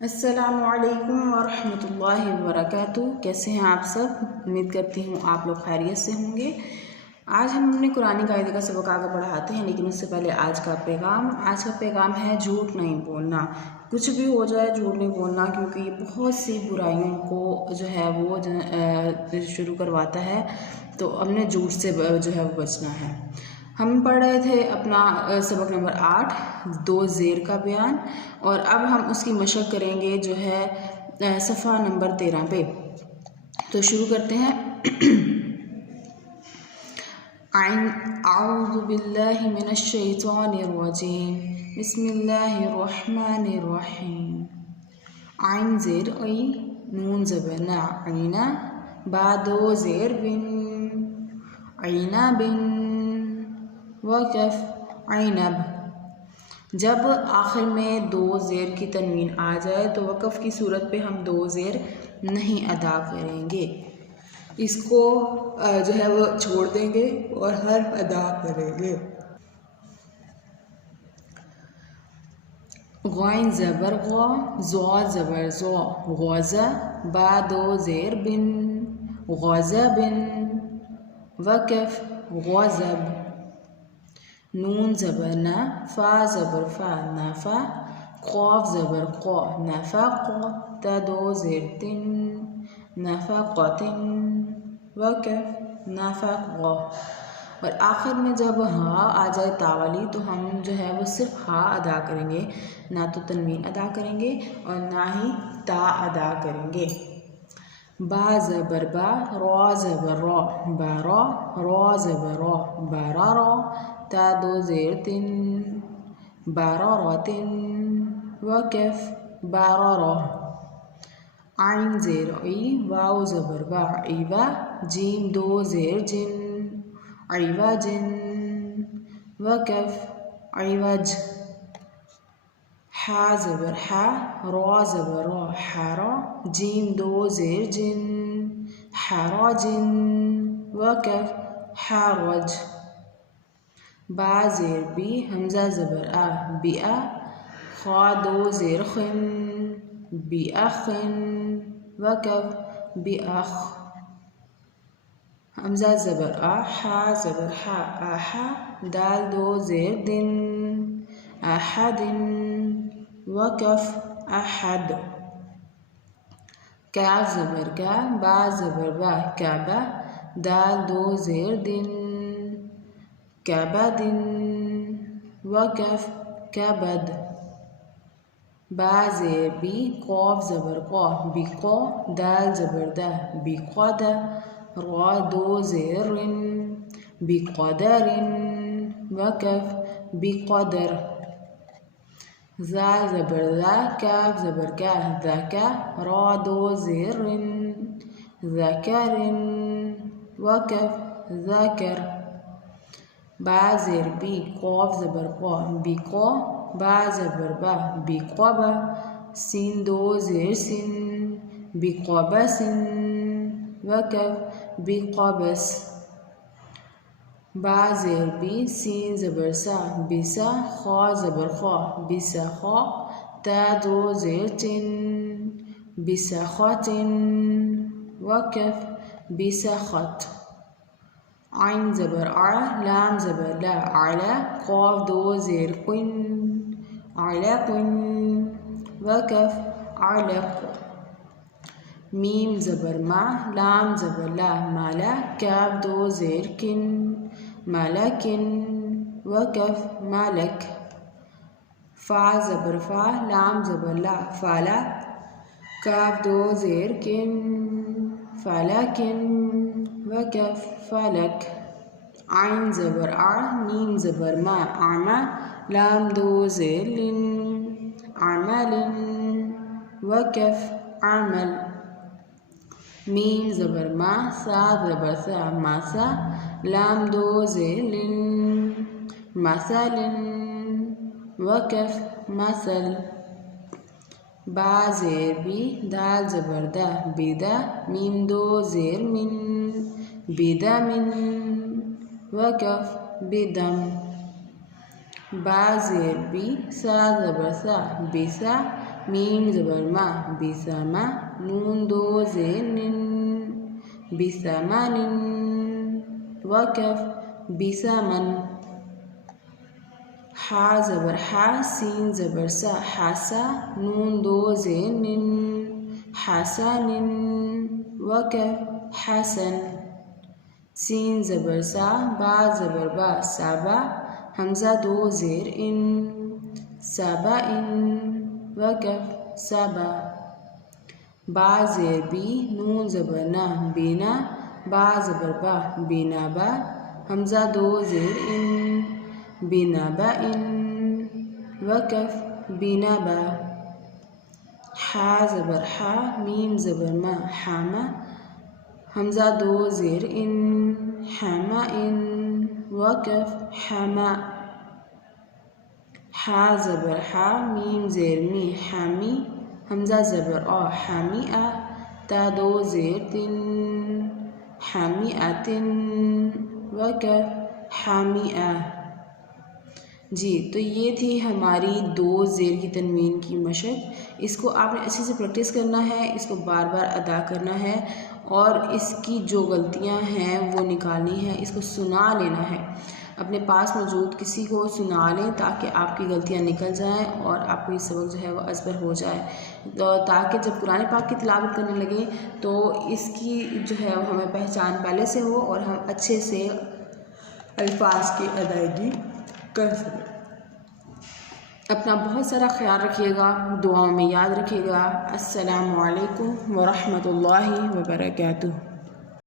السلام علیکم ورحمۃ اللہ وبرکاتہ۔ کیسے ہیں آپ سب؟ امید کرتی ہوں آپ لوگ خیریت سے ہوں گے۔ آج ہم اپنے قرآن قاعدے کا سبق آگے بڑھاتے ہیں، لیکن اس سے پہلے آج کا پیغام ہے جھوٹ نہیں بولنا۔ کچھ بھی ہو جائے جھوٹ نہیں بولنا، کیونکہ یہ بہت سی برائیوں کو جو ہے وہ شروع کرواتا ہے، تو ہم نے جھوٹ سے جو ہے وہ بچنا ہے۔ ہم پڑھ رہے تھے اپنا سبق نمبر 8 دو زیر کا بیان، اور اب ہم اس کی مشق کریں گے جو ہے صفحہ نمبر 13 پہ۔ تو شروع کرتے ہیں۔ اعوذ باللہ من الشیطان الرجیم، بسم اللہ الرحمن الرحیم۔ عین زیر عی، نون زبر نا، عینا، با دو زیر بن، عینا بن، وقف عینب۔ جب آخر میں دو زیر کی تنوین آ جائے تو وقف کی صورت پہ ہم دو زیر نہیں ادا کریں گے، اس کو جو ہے وہ چھوڑ دیں گے اور حرف ادا کریں گے۔ غین زبر غا، زو زبر زو، غوزہ، با دو زیر بن، غوزبن، وقف غوزب۔ نون زبر نا، فا زبر فا، نفا، قاف زبر قا، نفق، تا دو زیر تن، نفقتن، وقف نفقہ۔ اور آخر میں جب ہا آ جائے تا والی تو ہم جو ہے وہ صرف ہا ادا کریں گے، نہ تو تنوین ادا کریں گے اور نہ ہی تا ادا کریں گے۔ با زبر با، را زبر را، بارا، را زبر را، بارارا، تا دو زیر تن، بارارتن، وقف بارارا۔ عین زیر عی، واو زبر وا، عیوا، جیم دو زیر جن، عیوجن، وقف عیوج۔ حا زبر حا، را زبر را، حارا، جیم دو زیر جن، حاراجن، وقف حارج۔ با زیر بی، حمزہ زبر آ، بیا، خا دو زیر خن، بیاخن، وقف بیاخ۔ حمزہ زبر آ، حا زبر حا، آحا، دال دو زیر دن، احدن، وقف احد۔ کاف زبر کا، با زبر با، کعبہ، دال دو زیر دن، کعبدن، وقف کبد۔ با زیر بی، قاف زبر قا، بقا، دال زبر دا، بقدا، را دو زیر رن، بقدرن، وقف بقدر۔ زال زبر ذا، کاف زبر کا، ذکا، را دو زیر رن، ذکرن، وقف ذکر۔ با زیر بی، قاف زبر قا، بقا، با زبر با، بقبا، سین دو زیر سن، بقبسن، وقف بقبس۔ با زیر بی، سین زبر سا، بسا، خا زبر خا، بسخا، تا دو زیر تن، بسخطن، وقف بسخط۔ عین زبر ع، لام زبر لا، علا، قاف دو زیر قن، علقن، وقف علق۔ میم زبر ما، لام زبر لا، مالا، کاف دو زیر کن، ملکن، وقف ملک۔ فا زبر فا، لام زبر لا، فالا، کاف دو زیر کن، فلکن، وقف فلک۔ عین زبر ع، میم زبر ما، اعما، لام دو زیر لن، عملن، وقف عمل۔ میم زبر ما، سا زبر سا، ماسا، لام دو زیر لن، مثلن، وقف مثل۔ با زیر بی، دال زبر دا، بیدا، میم دو زیر من، بدمن، وقف بدم۔ با زیر بی، سا زبر سا، بسا، میم زبر ما بثما نون دو زیر نن بثمن وکف بثمن حا زبر حا سین زبر سا حاسا نون دو زیر نن حسن وکف حسن سین زبر سا با زبر با سبا حمزہ دو زیر ان سبا ان وکف سبا با زیر بی نون زبر نا بینا با زبر با بینا با حمزہ دو زیر ان بینا با ان وکف بینا با حا زبر حا میم زبر ما حاما حمزہ دو زیر ان حما ان وکف حما حا زبر حا میم زیر می حمی حمزہ زبر آ حمی آ تا دو زیر تن حمی آتن وکف حمی آ جی تو یہ تھی ہماری دو زیر کی تنوین کی مشق. اس کو آپ نے اچھے سے پریکٹس کرنا ہے، اس کو بار بار ادا کرنا ہے اور اس کی جو غلطیاں ہیں وہ نکالنی ہے. اس کو سنا لینا ہے، اپنے پاس موجود کسی کو سنا لیں تاکہ آپ کی غلطیاں نکل جائیں اور آپ کو یہ سبق جو ہے وہ ازبر ہو جائے، تاکہ جب قرآن پاک کی تلاوت کرنے لگیں تو اس کی جو ہے وہ ہمیں پہچان پہلے سے ہو اور ہم اچھے سے الفاظ کی ادائیگی کر سکیں. اپنا بہت سارا خیال رکھیے گا، دعاؤں میں یاد رکھیے گا. السلام علیکم ورحمۃ اللہ وبرکاتہ.